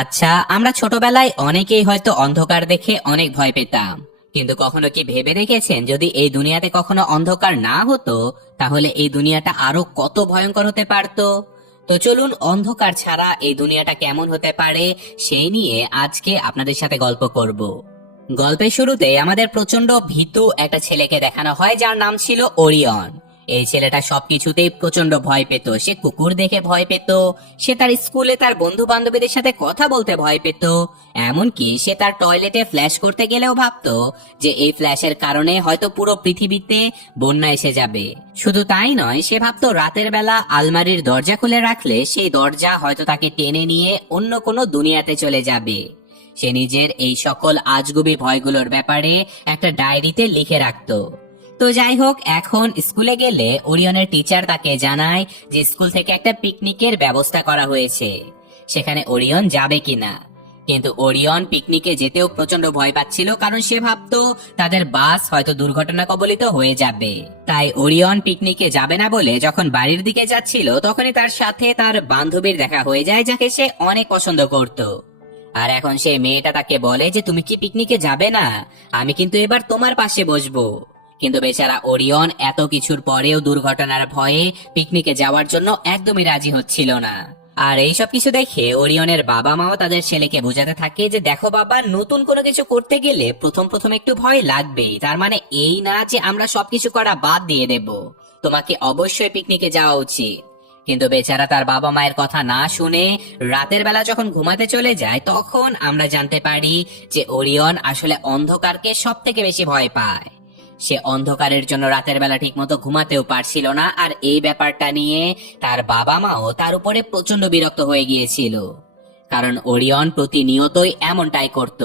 আচ্ছা, আমরা ছোটবেলায় অনেকেই হয়তো অন্ধকার দেখে অনেক ভয় পেতাম, কিন্তু কখনো কি ভেবে দেখেছেন যদি এই দুনিয়াতে কখনো অন্ধকার না হতো, তাহলে এই দুনিয়াটা আরো কত ভয়ঙ্কর হতে পারতো। তো চলুন অন্ধকার ছাড়া এই দুনিয়াটা কেমন হতে পারে সেই নিয়ে আজকে আপনাদের সাথে গল্প করব। গল্পের শুরুতে আমাদের প্রচন্ড ভীতু একটা ছেলেকে দেখানো হয় যার নাম ছিল ওরিয়ন। এই ছেলেটা সবকিছুতেই প্রচন্ড ভয় পেত। সে কুকুর দেখে ভয় পেত, সে তার স্কুলে তার বন্ধু বান্ধবীদের সাথে কথা বলতে ভয় পেত, এমনকি সে তার টয়লেটে ফ্ল্যাশ করতে গেলেও ভাবতো যে এই ফ্ল্যাশের কারণে হয়তো পুরো পৃথিবীতে বন্যা এসে যাবে। শুধু তাই নয়, সে ভাবতো রাতের বেলা আলমারির দরজা খুলে রাখলে সেই দরজা হয়তো তাকে টেনে নিয়ে অন্য কোনো দুনিয়াতে চলে যাবে। সে নিজের এই সকল আজগুবি ভয়গুলোর ব্যাপারে একটা ডায়েরিতে লিখে রাখতো। তো যাই হোক, এখন স্কুলে গেলে ওরিয়নের টিচার তাকে জানায় যে স্কুল থেকে একটা পিকনিকের ব্যবস্থা করা হয়েছে, সেখানে ওরিয়ন যাবে কিনা। কিন্তু ওরিয়ন পিকনিকে যেতেও প্রচন্ড ভয় পাচ্ছিল, কারণ সে ভাবতো তাদের বাস হয়তো দুর্ঘটনা কবলিত হয়ে যাবে। তাই ওরিয়ন পিকনিকে যাবে না বলে যখন বাড়ির দিকে যাচ্ছিল, তখনই তার সাথে তার বান্ধবীর দেখা হয়ে যায়, যাকে সে অনেক পছন্দ করত। আর এখন সেই মেয়েটা তাকে বলে যে তুমি কি পিকনিকে যাবে না, আমি কিন্তু এবার তোমার পাশে বসবো। কিন্তু বেচারা ওরিয়ন এত কিছুর পরেও দুর্ঘটনার ভয়ে পিকনিকে যাওয়ার জন্য একদমই রাজি হচ্ছিল না। আর এইসব কিছু দেখে ওরিয়নের বাবা মাও তাদের ছেলেকে বোঝাতে থাকে যে দেখো বাবা, নতুন কোনো কিছু করতে গেলে প্রথম প্রথম একটু ভয় লাগবেই, তার মানে এই না যে আমরা সবকিছু করা বাদ দিয়ে দেব, তোমাকে অবশ্যই পিকনিকে যাওয়া উচিত। কিন্তু বেচারা তার বাবা মায়ের কথা না শুনে রাতের বেলা যখন ঘুমাতে চলে যায়, তখন আমরা জানতে পারি যে ওরিয়ন আসলে অন্ধকারকে সব থেকে বেশি ভয় পায়। সে অন্ধকারের জন্য রাতের বেলা ঠিক মতো ঘুমাতেও পারছিল না, আর এই ব্যাপারটা নিয়ে তার বাবা মাও তার উপরে প্রচন্ড বিরক্ত হয়ে গিয়েছিল, কারণ ওরিয়ন প্রতিনিয়তই এমনটাই করত,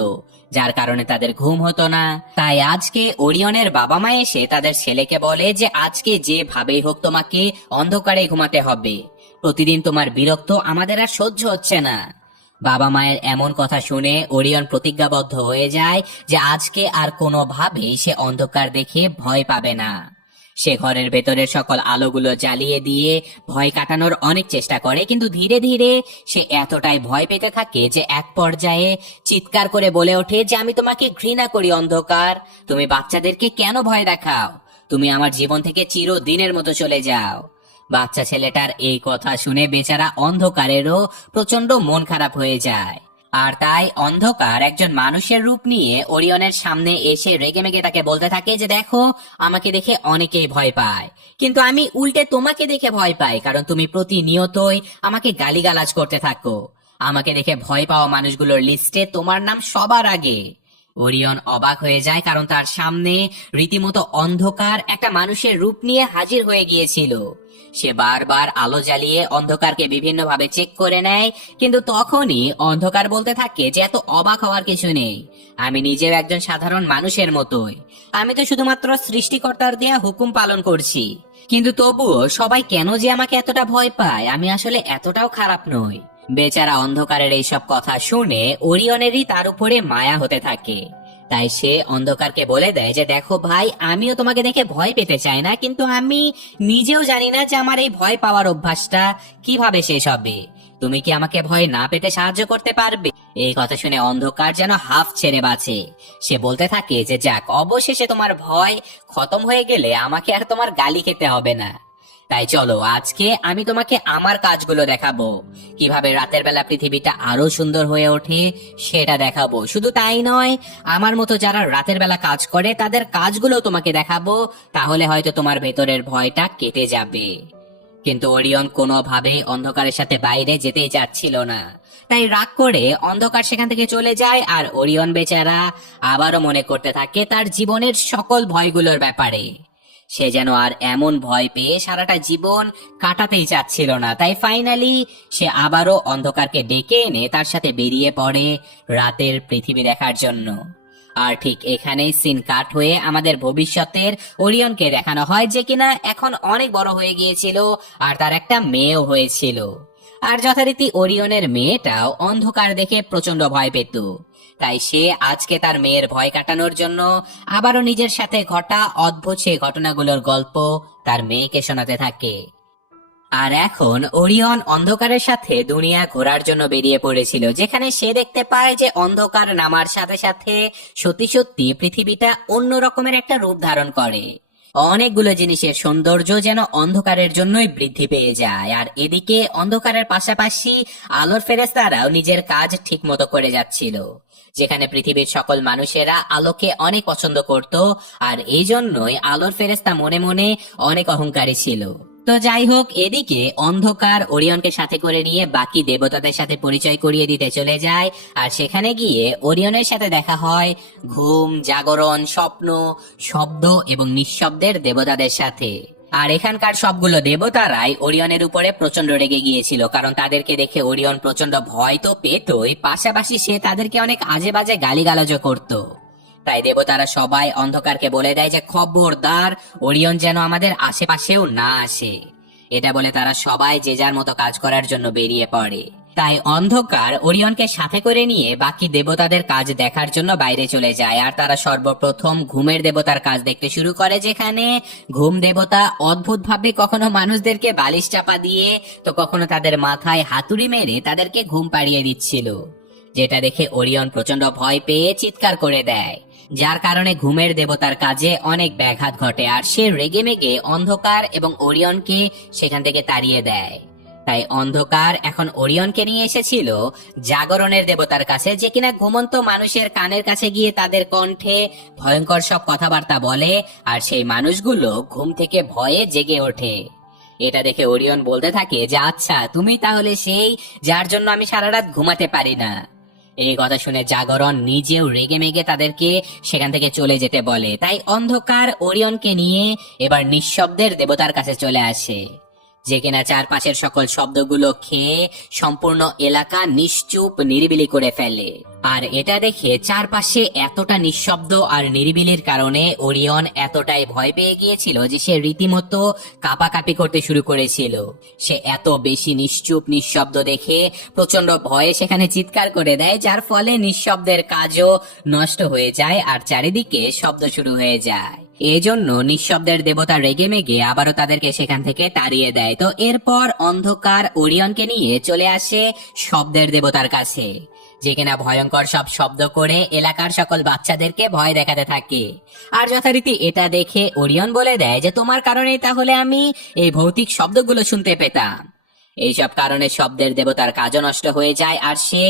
যার কারণে তাদের ঘুম হতো না। তাই আজকে ওরিয়নের বাবা মা এসে তাদের ছেলেকে বলে যে আজকে যেভাবেই হোক তোমাকে অন্ধকারে ঘুমাতে হবে, প্রতিদিন তোমার বিরক্ত আমাদের আর সহ্য হচ্ছে না। বাবা মায়ের এমন কথা শুনে ওরিয়ন প্রতিজ্ঞাবদ্ধ হয়ে যায় যে আজকে আর কোনোভাবেই সে অন্ধকার দেখে ভয় পাবে না। সে ঘরের ভেতরের সকল আলোগুলো জ্বালিয়ে দিয়ে ভয় কাটানোর অনেক চেষ্টা করে, কিন্তু ধীরে ধীরে সে এতটাই ভয় পেতে থাকে যে এক পর্যায়ে চিৎকার করে বলে ওঠে যে আমি তোমাকে ঘৃণা করি অন্ধকার, তুমি বাচ্চাদেরকে কেন ভয় দেখাও, তুমি আমার জীবন থেকে চিরদিনের মতো চলে যাও। বাচ্চা ছেলেটার এই কথা শুনে বেচারা অন্ধকারেরও প্রচন্ড মন খারাপ হয়ে যায়। আর তাই অন্ধকার একজন মানুষের রূপ নিয়ে ওরিয়নের সামনে এসে রেগেমেগে তাকে বলতে থাকে যে দেখো, আমাকে দেখে অনেকেই ভয় পায়, কিন্তু আমি উল্টে তোমাকে দেখে ভয় পাই, কারণ তুমি প্রতিনিয়তই আমাকে গালিগালাজ করতে থাকো। আমাকে দেখে ভয় পাওয়া মানুষগুলোর লিস্টে তোমার নাম সবার আগে। ওরিয়ন অবাক হয়ে যায়, কারণ তার সামনে রীতিমতো অন্ধকার একটা মানুষের রূপ নিয়ে হাজির হয়ে গিয়েছিল। সে বারবার আলো জ্বালিয়ে অন্ধকারকে বিভিন্ন ভাবে চেক করে নেয়, কিন্তু তখনই অন্ধকার বলতে থাকে যে এত অবাক হওয়ার কিছু নেই, আমি নিজেও একজন সাধারণ মানুষের মতোই, আমি তো শুধুমাত্র সৃষ্টিকর্তার দেয়া হুকুম পালন করছি। কিন্তু তবুও সবাই কেন যে আমাকে এতটা ভয় পায়, আমি আসলে এতটাও খারাপ নই। বেচারা অন্ধকারের এইসব কথা শুনে ওরিয়নেরই তার উপরে মায়া হতে থাকে। তাই সে অন্ধকারকে বলে দেয় যে দেখো ভাই, আমিও তোমাকে দেখে ভয় পেতে চাই না, কিন্তু আমি নিজেও জানি না যে আমার এই ভয় পাওয়ার অভ্যাসটা কিভাবে শেষ হবে। তুমি কি আমাকে ভয় না পেতে সাহায্য করতে পারবে? এই কথা শুনে অন্ধকার যেন হাফ ছেড়ে বাঁচে। সে বলতে থাকে যে যাক, অবশেষে তোমার ভয় খতম হয়ে গেলে আমাকে আর তোমার গালি খেতে হবে না। তাই চলো আজকে আমি তোমাকে আমার কাজগুলো দেখাবো, কিভাবে রাতের বেলা পৃথিবীটা আরো সুন্দর হয়ে ওঠে সেটা দেখাবো। শুধু তাই নয়, আমার মতো যারা রাতের বেলা কাজ করে তাদের কাজগুলো তোমাকে দেখাবো, তাহলে হয়তো তোমার ভেতরের ভয়টা কেটে যাবে। কিন্তু ওরিয়ন কোনোভাবে অন্ধকারের সাথে বাইরে যেতেই চাচ্ছিল না। তাই রাগ করে অন্ধকার সেখান থেকে চলে যায়, আর ওরিয়ন বেচারা আবারও মনে করতে থাকে তার জীবনের সকল ভয়গুলোর ব্যাপারে। সে যেন আর এমন ভয় পেয়ে সারাটা জীবন কাটাতেই চাচ্ছিল না। তাই ফাইনালি সে আবারও অন্ধকারকে ডেকে এনে তার সাথে বেরিয়ে পড়ে রাতের পৃথিবী দেখার জন্য। আর ঠিক এখানেই সিন কাট হয়ে আমাদের ভবিষ্যতের ওরিয়নকে দেখানো হয়, যে কিনা এখন অনেক বড় হয়ে গিয়েছিল আর তার একটা মেয়েও হয়েছিল। আর যথারীতি ওরিয়নের মেয়েটাও অন্ধকার দেখে প্রচন্ড ভয় পেত। তাই সে আজকে তার মেয়ের ভয় কাটানোর জন্য আবারও নিজের সাথে ঘটা অদ্ভুত সেই ঘটনাগুলোর গল্প তার মেয়েকে শোনাতে থাকে। আর এখন ওরিয়ন অন্ধকারের সাথে দুনিয়া ঘোরার জন্য বেরিয়ে পড়েছিল, যেখানে সে দেখতে পায় যে অন্ধকার নামার সাথে সাথে সত্যি সত্যি পৃথিবীটা অন্য রকমের একটা রূপ ধারণ করে। অনেকগুলো জিনিসের সৌন্দর্য যেন অন্ধকারের জন্যই বৃদ্ধি পেয়ে যায়। আর এদিকে অন্ধকারের পাশাপাশি আলোর ফেরেশতারাও নিজের কাজ ঠিক মতো করে যাচ্ছিল, যেখানে পৃথিবীর সকল মানুষেরা আলোকে অনেক পছন্দ করত। আর এই জন্যই আলোর ফেরেশতা মনে মনে অনেক অহংকারী ছিল। তো যাই হোক, এদিকে অন্ধকার ওরিয়নকে সাথে করে নিয়ে বাকি দেবতাদের সাথে পরিচয় করিয়ে দিতে চলে যায়। আর সেখানে গিয়ে ওরিয়নের সাথে দেখা হয় ঘুম, জাগরণ, স্বপ্ন, শব্দ এবং নিঃশব্দের দেবতাদের সাথে। আর এখানকার সবগুলো দেবতারাই ওরিয়নের উপরে প্রচন্ড রেগে গিয়েছিল, কারণ তাদেরকে দেখে ওরিয়ন প্রচন্ড ভয় তো পেতই, পাশাপাশি সে তাদেরকে অনেক আজে বাজে গালিগালাজও করত। তাই দেবতারা সবাই অন্ধকারকে বলে দেয় যে খবরদার ওরিয়ন যেন আমাদের আশেপাশেও না আসে। এটা বলে তারা সবাই যে যার মতো কাজ করার জন্য বেরিয়ে পড়ে। তাই অন্ধকার ওরিয়নকে সাথে করে নিয়ে বাকি দেবতাদের কাজ দেখার জন্য বাইরে চলে যায়। আর তারা সর্বপ্রথম ঘুমের দেবতার কাজ দেখতে শুরু করে, যেখানে ঘুম দেবতা অদ্ভুতভাবে কখনো মানুষদেরকে বালিশ চাপা দিয়ে তো কখনো তাদের মাথায় হাতুড়ি মেরে তাদেরকে ঘুম পাড়িয়ে দিচ্ছিল, যেটা দেখে ওরিয়ন প্রচন্ড ভয় পেয়ে চিৎকার করে দেয়, যার কারণে ঘুমের দেবতার কাজে অনেক ব্যাঘাত ঘটে। আর সে রেগে মেগে অন্ধকার এবং ওরিয়নকে সেখান থেকে তাড়িয়ে দেয়। তাই অন্ধকার এখন ওরিয়নকে নিয়ে এসেছিল জাগরণের দেবতার কাছে, যে কিনা ঘুমন্ত মানুষের কানের কাছে গিয়ে তাদের কণ্ঠে ভয়ঙ্কর সব কথাবার্তা বলে, আর সেই মানুষগুলো ঘুম থেকে ভয়ে জেগে ওঠে। এটা দেখে ওরিয়ন বলতে থাকে যে আচ্ছা, তুমি তাহলে সেই যার জন্য আমি সারা রাত ঘুমাতে পারি না। এই কথা শুনে জাগরণ নিজেও রেগে মেগে তাদেরকে সেখান থেকে চলে যেতে বলে। তাই অন্ধকার ওরিয়নকে নিয়ে এবার নিঃশব্দের দেবতার কাছে চলে আসে, যে কিনা চারপাশের সকল শব্দগুলো খেয়ে সম্পূর্ণ এলাকা নিশ্চুপ নিরিবিলি করে ফেলে। আর এটা দেখে চারপাশে এতটা নিঃশব্দ আর নিরিবিলির কারণে ওরিয়ন এতটাই ভয় পেয়ে গিয়েছিল যে সে রীতিমতো কাঁপাকাঁপি করতে শুরু করেছিল। সে এত বেশি নিশ্চুপ নিঃশব্দ দেখে প্রচন্ড ভয়ে সেখানে চিৎকার করে দেয়, যার ফলে নিঃশব্দের কাজও নষ্ট হয়ে যায় আর চারিদিকে শব্দ শুরু হয়ে যায়। এই জন্য নিঃশব্দের দেবতা রেগে মেগে আবারও তাদেরকে সেখান থেকে তাড়িয়ে দেয়। তো এরপর অন্ধকার ওরিয়নকে নিয়ে চলে আসে শব্দের দেবতার কাছে, যে কিনা ভয়ঙ্কর সব শব্দ করে এলাকার সকল বাচ্চাদেরকে ভয় দেখাতে থাকে। আর যথারীতি এটা দেখে ওরিয়ন বলে দেয় যে তোমার কারণেই তাহলে আমি এই ভৌতিক শব্দগুলো শুনতে পেতাম। এইসব কারণে শব্দের দেবতার কাজও নষ্ট হয়ে যায়, আর সে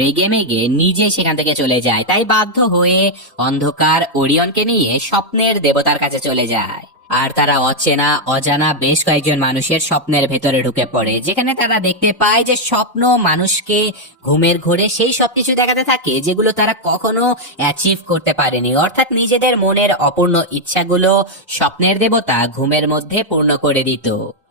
রেগে মেগে নিজে সেখান থেকে চলে যায়। তাই বাধ্য হয়ে অন্ধকার ওরিয়নকে নিয়ে স্বপ্নের দেবতার কাছে চলে যায়। আর তারা অচেনা অজানা বেশ কয়েকজন মানুষের স্বপ্নের ভেতরে ঢুকে পড়ে, যেখানে তারা দেখতে পায় যে স্বপ্ন মানুষকে ঘুমের ঘোরে সেই সবকিছু দেখাতে থাকে যেগুলো তারা কখনো অ্যাচিভ করতে পারেনি, অর্থাৎ নিজেদের মনের অপূর্ণ ইচ্ছাগুলো স্বপ্নের দেবতা ঘুমের মধ্যে পূর্ণ করে দিত।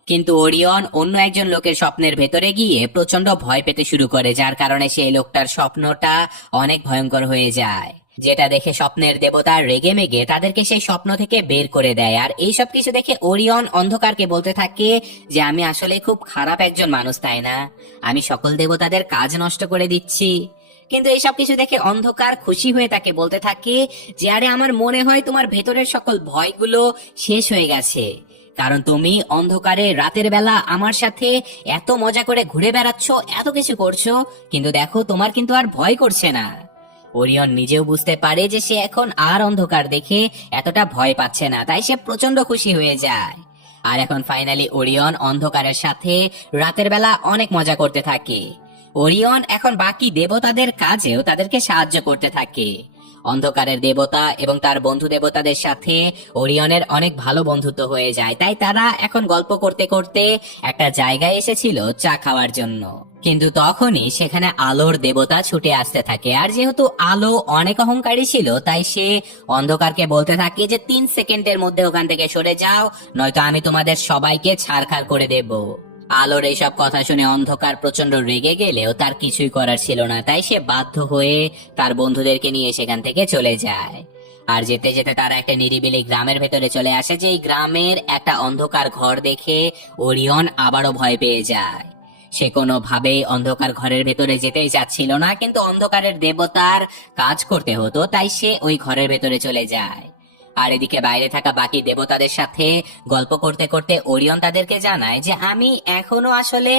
কিন্তু ওরিয়ন অন্য একজন লোকের স্বপ্নের ভেতরে গিয়ে প্রচন্ড ভয় পেতে শুরু করে, যার কারণে সেই লোকটার স্বপ্নটা অনেক ভয়ঙ্কর হয়ে যায়, যেটা দেখে স্বপ্নের দেবতা রেগে মেগে তাদেরকে সেই স্বপ্ন থেকে বের করে দেয়। আর এই সব কিছু দেখে ওরিয়ন অন্ধকারকে বলতে থাকে যে আমি আসলে খুব খারাপ একজন মানুষ, তাই না? আমি সকল দেবতাদের কাজ নষ্ট করে দিচ্ছি। কিন্তু এইসব কিছু দেখে অন্ধকার খুশি হয়ে তাকে বলতে থাকে যে আরে আমার মনে হয় তোমার ভেতরের সকল ভয়গুলো শেষ হয়ে গেছে, কারণ তুমি অন্ধকারে রাতের বেলা আমার সাথে এত মজা করে ঘুরে বেড়াচ্ছ, এত কিছু করছো, কিন্তু দেখো তোমার কিন্তু আর ভয় করছে না। ওরিয়ন নিজেও বুঝতে পারে যে সে এখন আর অন্ধকার দেখে এতটা ভয় পাচ্ছে না, তাই সে প্রচন্ড খুশি হয়ে যায়। আর এখন ফাইনালি ওরিয়ন অন্ধকারের সাথে রাতের বেলা অনেক মজা করতে থাকে। ওরিয়ন এখন বাকি দেবতাদের কাজেও তাদেরকে সাহায্য করতে থাকে। অন্ধকারের দেবতা এবং তার বন্ধু দেবতাদের সাথে ওরিয়নের অনেক ভালো বন্ধুত্ব হয়ে যায়, তাই তারা এখন গল্প করতে করতে একটা জায়গায় এসেছিল চা খাওয়ার জন্য। কিন্তু তখনই সেখানে আলোর দেবতা ছুটে আসতে থাকে। আর যেহেতু আলো অনেক অহংকারী ছিল, তাই সে অন্ধকারকে বলতে থাকে যে 3 সেকেন্ডের মধ্যে ওখান থেকে সরে যাও, নয়তো আমি তোমাদের সবাইকে ছারখার করে দেব। আলোর এইসব কথা শুনে অন্ধকার প্রচন্ড রেগে গেলেও তার কিছুই করার ছিল না, তাই সে বাধ্য হয়ে তার বন্ধুদেরকে নিয়ে সেখান থেকে চলে যায়। আর যেতে যেতে তারা একটা নিরিবিলি গ্রামের ভেতরে চলে আসে, যে এই গ্রামের একটা অন্ধকার ঘর দেখে ওরিয়ন আবারও ভয় পেয়ে যায়। সে কোনোভাবেই অন্ধকার ঘরের ভেতরে যেতেই চাচ্ছিল না, কিন্তু অন্ধকারের দেবতার কাজ করতে হতো, তাই সে ওই ঘরের ভেতরে চলে যায়। আর এদিকে বাইরে থাকা বাকি দেবতাদের সাথে গল্প করতে করতে ওরিয়ন তাদেরকে জানায় যে আমি এখনো আসলে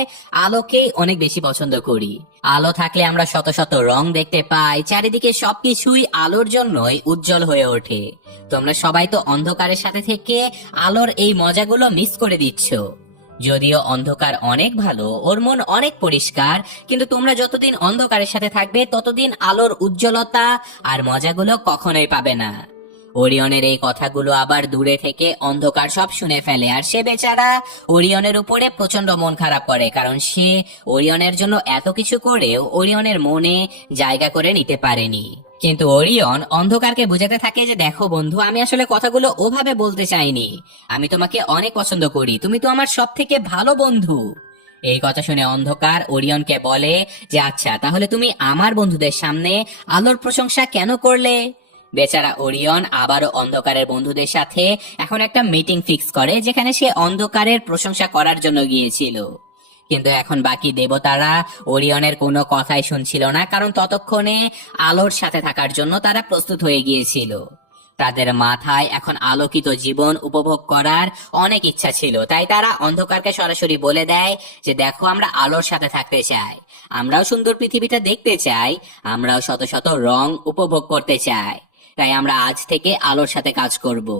আলোকেই অনেক বেশি পছন্দ করি। আলো থাকলে আমরা শত শত রং দেখতে পাই, চারিদিকে সবকিছুই আলোর জন্যই উজ্জ্বল হয়ে ওঠে। তোমরা সবাই তো অন্ধকারের সাথে থেকে আলোর এই মজাগুলো মিস করে দিচ্ছ। যদিও অন্ধকার অনেক ভালো, ওর মন অনেক পরিষ্কার, কিন্তু তোমরা যতদিন অন্ধকারের সাথে থাকবে ততদিন আলোর উজ্জ্বলতা আর মজাগুলো কখনোই পাবে না। ওরিয়নের এই কথাগুলো আবার দূরে থেকে অন্ধকার সব শুনে ফেলে, আর সে বেচারা ওরিয়নের উপরে প্রচন্ড মন খারাপ করে, কারণ সে ওরিয়নের জন্য এত কিছু করেও ওরিয়নের মনে জায়গা করে নিতে পারেনি। কিন্তু ওরিয়ন অন্ধকারকে বোঝাতে থাকে যে দেখো বন্ধু, আমি আসলে কথাগুলো ওভাবে বলতে চাইনি, আমি তোমাকে অনেক পছন্দ করি, তুমি তো আমার সব থেকে ভালো বন্ধু। এই কথা শুনে অন্ধকার ওরিয়নকে বলে যে আচ্ছা, তাহলে তুমি আমার বন্ধুদের সামনে আলোর প্রশংসা কেন করলে? বেচারা ওরিয়ন আবারও অন্ধকারের বন্ধুদের সাথে এখন একটা মিটিং ফিক্স করে, যেখানে সে অন্ধকারের প্রশংসা করার জন্য গিয়েছিল। কিন্তু এখন বাকি দেবতারা ওরিয়নের কোনো কথাই শুনছিল না, কারণ ততক্ষণে আলোর সাথে থাকার জন্য তারা প্রস্তুত হয়ে গিয়েছিল। তাদের মাথায় এখন আলোকিত জীবন উপভোগ করার অনেক ইচ্ছা ছিল, তাই তারা অন্ধকারকে সরাসরি বলে দেয় যে দেখো, আমরা আলোর সাথে থাকতে চাই, আমরাও সুন্দর পৃথিবীটা দেখতে চাই, আমরাও শত শত রং উপভোগ করতে চাই, তাই আমরা আজ থেকে আলোর সাথে কাজ করব।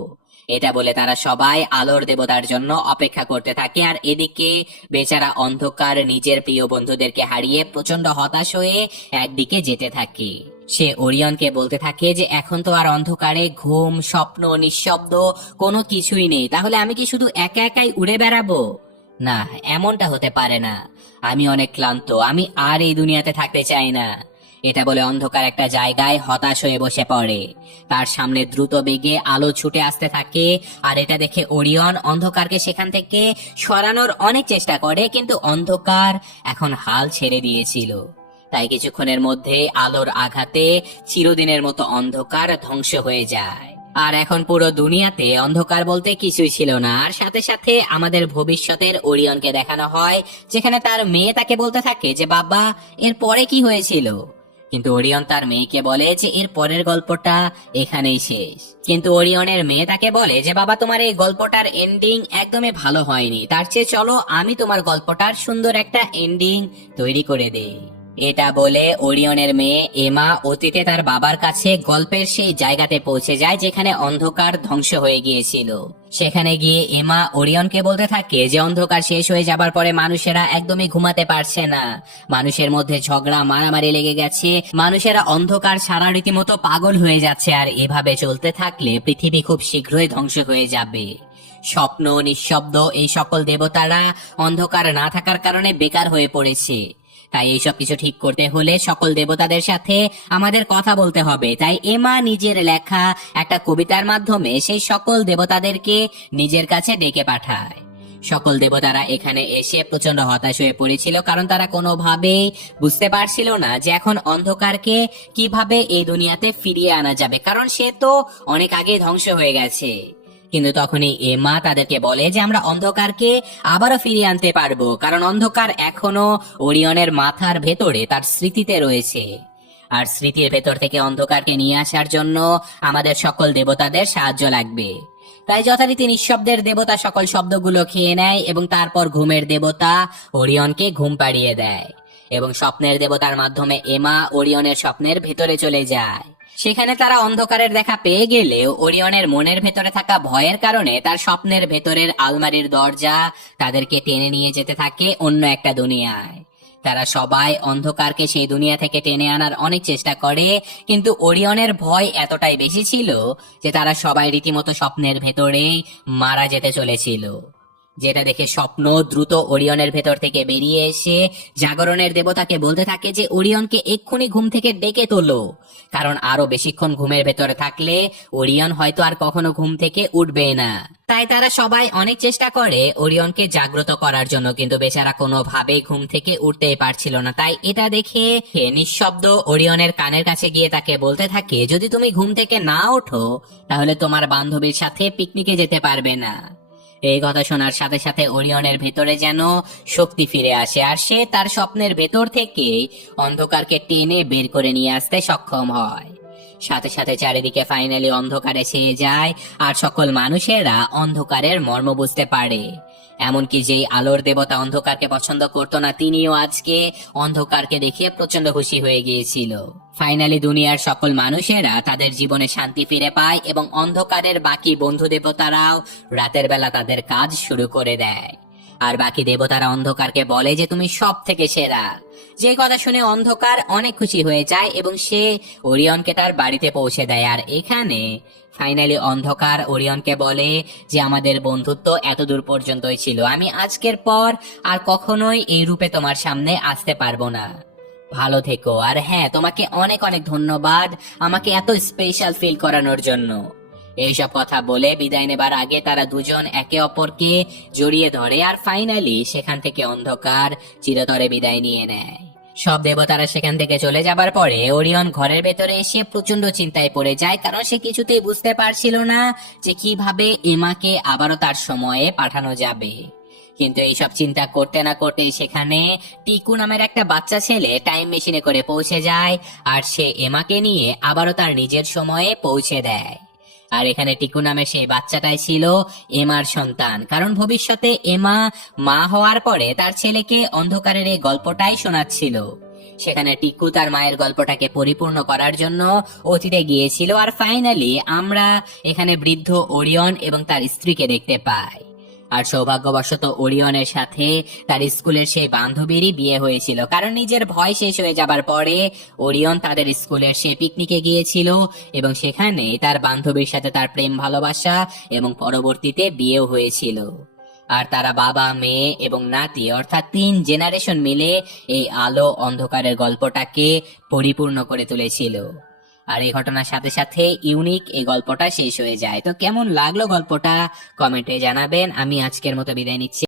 এটা বলে তারা সবাই আলোর দেবতার জন্য অপেক্ষা করতে থাকে। আর এদিকে বেচারা অন্ধকার নিজের প্রিয় বন্ধুদেরকে হারিয়ে প্রচন্ড হতাশ হয়ে একদিকে যেতে থাকে। সে ওরিয়নকে বলতে থাকে যে এখন তো আর অন্ধকারে ঘুম, স্বপ্ন, নিঃশব্দ কোনো কিছুই নেই, তাহলে আমি কি শুধু একা একাই উড়ে বেড়াবো? না, এমনটা হতে পারে না, আমি অনেক ক্লান্ত, আমি আর এই দুনিয়াতে থাকতে চাই না। এটা বলে অন্ধকার একটা জায়গায় হতাশ হয়ে বসে পড়ে। তার সামনে দ্রুত বেগে আলো ছুটে আসতে থাকে, আর এটা দেখে ওরিয়ন অন্ধকারকে সেখান থেকে সরানোর অনেক চেষ্টা করে, কিন্তু অন্ধকার এখন হাল ছেড়ে দিয়েছিল। তাই কিছুক্ষণের মধ্যে আলোর আঘাতে চিরদিনের মতো অন্ধকার ধ্বংস হয়ে যায়। আর এখন পুরো দুনিয়াতে অন্ধকার বলতে কিছুই ছিল না। আর সাথে সাথে আমাদের ভবিষ্যতের ওরিয়নকে দেখানো হয়, যেখানে তার মেয়ে তাকে বলতে থাকে যে বাবা, এর পরে কি হয়েছিল? কিন্তু ওরিয়ন তার মেয়েকে বলে যে এর পরের গল্পটা এখানেই শেষ। কিন্তু ওরিয়নের মেয়ে তাকে বলে যে বাবা, তোমার এই গল্পটার এন্ডিং একদমই ভালো হয়নি, তার চেয়ে চলো আমি তোমার গল্পটার সুন্দর একটা এন্ডিং তৈরি করে দেই। এটা বলে ওরিয়নের মেয়ে এমা অতীতে তার বাবার কাছে গল্পের সেই জায়গাতে পৌঁছে যায় যেখানে অন্ধকার ধ্বংস হয়ে গিয়েছিল। সেখানে গিয়ে এমা ওরিয়নকে বলতে থাকে যে অন্ধকার শেষ হয়ে যাবার পরে মানুষেরা একদমই ঘুমাতে পারছে না, মানুষের মধ্যে ঝগড়া মারামারি লেগে গেছে, মানুষেরা অন্ধকার ছাড়া রীতিমতো পাগল হয়ে যাচ্ছে, আর এভাবে চলতে থাকলে পৃথিবী খুব শীঘ্রই ধ্বংস হয়ে যাবে। স্বপ্ন, নিঃশব্দ এই সকল দেবতারা অন্ধকার না থাকার কারণে বেকার হয়ে পড়েছে। তাই এইসব কিছু ঠিক করতে হলে সকল দেবতাদের সাথে আমাদের কথা বলতে হবে। তাই এমা নিজের লেখা একটা কবিতার মাধ্যমে সেই সকল দেবতাদেরকে নিজের কাছে ডেকে পাঠায়। সকল দেবতারা এখানে এসে প্রচন্ড হতাশ হয়ে পড়েছিল, কারণ তারা কোনোভাবেই বুঝতে পারছিল না যে এখন অন্ধকারকে কিভাবে এই দুনিয়াতে ফিরিয়ে আনা যাবে, কারণ সে তো অনেক আগে ধ্বংস হয়ে গেছে। কিন্তু তখনই এমা তাদেরকে বলে যে আমরা অন্ধকারকে আবারও ফিরিয়ে আনতে পারবো, কারণ অন্ধকার এখনো ওরিয়নের মাথার ভেতরে তার স্মৃতিতে রয়েছে, আর স্মৃতির ভেতর থেকে অন্ধকারকে নিয়ে আসার জন্য আমাদের সকল দেবতাদের সাহায্য লাগবে। তাই যথারীতি নিঃশব্দের দেবতা সকল শব্দগুলো খেয়ে নেয়, এবং তারপর ঘুমের দেবতা ওরিয়নকে ঘুম পাড়িয়ে দেয়, এবং স্বপ্নের দেবতার মাধ্যমে এমা ওরিয়নের স্বপ্নের ভেতরে চলে যায়। সেখানে তারা অন্ধকারের দেখা পেয়ে গেলেও ওরিয়নের মনের ভেতরে থাকা ভয়ের কারণে তার স্বপ্নের ভেতরের আলমারির দরজা তাদেরকে টেনে নিয়ে যেতে থাকে অন্য একটা দুনিয়ায়। তারা সবাই অন্ধকারকে সেই দুনিয়া থেকে টেনে আনার অনেক চেষ্টা করে, কিন্তু ওরিয়নের ভয় এতটাই বেশি ছিল যে তারা সবাই রীতিমতো স্বপ্নের ভেতরেই মারা যেতে চলেছিল। যেটা দেখে স্বপ্ন দ্রুত ওরিয়নের ভেতর থেকে বেরিয়ে এসে জাগরণের দেবতাকে বলতে থাকে যে ওরিয়নকে এক্ষুনি ঘুম থেকে ডেকে তোলো, কারণ আরো বেশিক্ষণ ঘুমের ভেতরে থাকলে ওরিয়ন হয়তো আর কখনো ঘুম থেকে উঠবে না। তাই তারা সবাই অনেক চেষ্টা করে ওরিয়নকে জাগ্রত করার জন্য, কিন্তু বেচারা কোনোভাবেই ঘুম থেকে উঠতেই পারছিল না। তাই এটা দেখে নিঃশব্দ ওরিয়নের কানের কাছে গিয়ে তাকে বলতে থাকে যদি তুমি ঘুম থেকে না ওঠো তাহলে তোমার বান্ধবীর সাথে পিকনিকে যেতে পারবে না। এই কথা শোনার সাথে সাথে ওরিয়নের ভেতরে যেন শক্তি ফিরে আসে, আর সে তার স্বপ্নের ভেতর থেকে অন্ধকারকে টেনে বের করে নিয়ে আসতে সক্ষম হয়। সাথে সাথে চারিদিকে ফাইনালি অন্ধকারে ছেয়ে যায় আর সকল মানুষেরা অন্ধকারের মর্ম বুঝতে পারে। এমনকি যেই আলোর দেবতা অন্ধকারকে পছন্দ করতো না, তিনিও আজকে অন্ধকারকে দেখে প্রচন্ড খুশি হয়ে গিয়েছিল। ফাইনালি দুনিয়ার সকল মানুষেরা তাদের জীবনে শান্তি ফিরে পায় এবং অন্ধকারের বাকি বন্ধু দেবতারাও রাতের বেলা তাদের কাজ শুরু করে দেয়। আর বাকি দেবতারা অন্ধকারকে বলে যে তুমি সব থেকে সেরা। যে কথা শুনে অন্ধকার অনেক খুশি হয়ে যায় এবং সে ওরিয়নকে তার বাড়িতে পৌঁছে দেয়। আর এখানে ফাইনালি অন্ধকার ওরিয়নকে বলে যে আমাদের বন্ধুত্ব এতদূর পর্যন্তই ছিল, আমি আজকের পর আর কখনোই এই রূপে তোমার সামনে আসতে পারবো না। ভালো থেকো, আর হ্যাঁ, তোমাকে অনেক অনেক ধন্যবাদ আমাকে এত স্পেশাল ফিল করানোর জন্য। এইসব কথা বলে বিদায় নেবার আগে তারা দুজন একে অপরকে জড়িয়ে ধরে আর ফাইনালি সেখান থেকে অন্ধকার চিরতরে বিদায় নিয়ে নেয়। সব দেবতারা সেখান থেকে চলে যাবার পরে ওরিয়ন ঘরের ভেতরে এসে প্রচন্ড চিন্তায় পড়ে যায়, কারণ সে কিছুতেই বুঝতে পারছিল না যে কিভাবে এমাকে আবারও তার সময়ে পাঠানো যাবে। কিন্তু এইসব চিন্তা করতে না করতেই সেখানে টিকু নামের একটা বাচ্চা ছেলে টাইম মেশিনে করে পৌঁছে যায় আর সে এমাকে নিয়ে আবারও তার নিজের সময়ে পৌঁছে দেয়। আর এখানে টিকু নামে সেই বাচ্চাটাই ছিল এমার সন্তান, কারণ ভবিষ্যতে এমা মা হওয়ার পরে তার ছেলেকে অন্ধকারের এই গল্পটাই শোনাচ্ছিল। সেখানে টিকু তার মায়ের গল্পটাকে পরিপূর্ণ করার জন্য অতীতে গিয়েছিল। আর ফাইনালি আমরা এখানে বৃদ্ধ ওরিয়ন এবং তার স্ত্রীকে দেখতে পাই। আর সৌভাগ্যবশত ওরিয়নের সাথে তার স্কুলের সেই বান্ধবীরই বিয়ে হয়েছিল, কারণ নিজের ভয় শেষ হয়ে যাবার পরে ওরিয়ন তাদের স্কুলের সে পিকনিকে গিয়েছিল এবং সেখানে তার বান্ধবীর সাথে তার প্রেম ভালোবাসা এবং পরবর্তীতে বিয়েও হয়েছিল। আর তারা বাবা, মেয়ে এবং নাতি অর্থাৎ 3 জেনারেশন মিলে এই আলো অন্ধকারের গল্পটাকে পরিপূর্ণ করে তুলেছিল। আর এই ঘটনার সাথে সাথে ইউনিক এই গল্পটা শেষ হয়ে যায়। তো কেমন লাগলো গল্পটা কমেন্টে জানাবেন। আমি আজকের মতো বিদায় নিচ্ছি।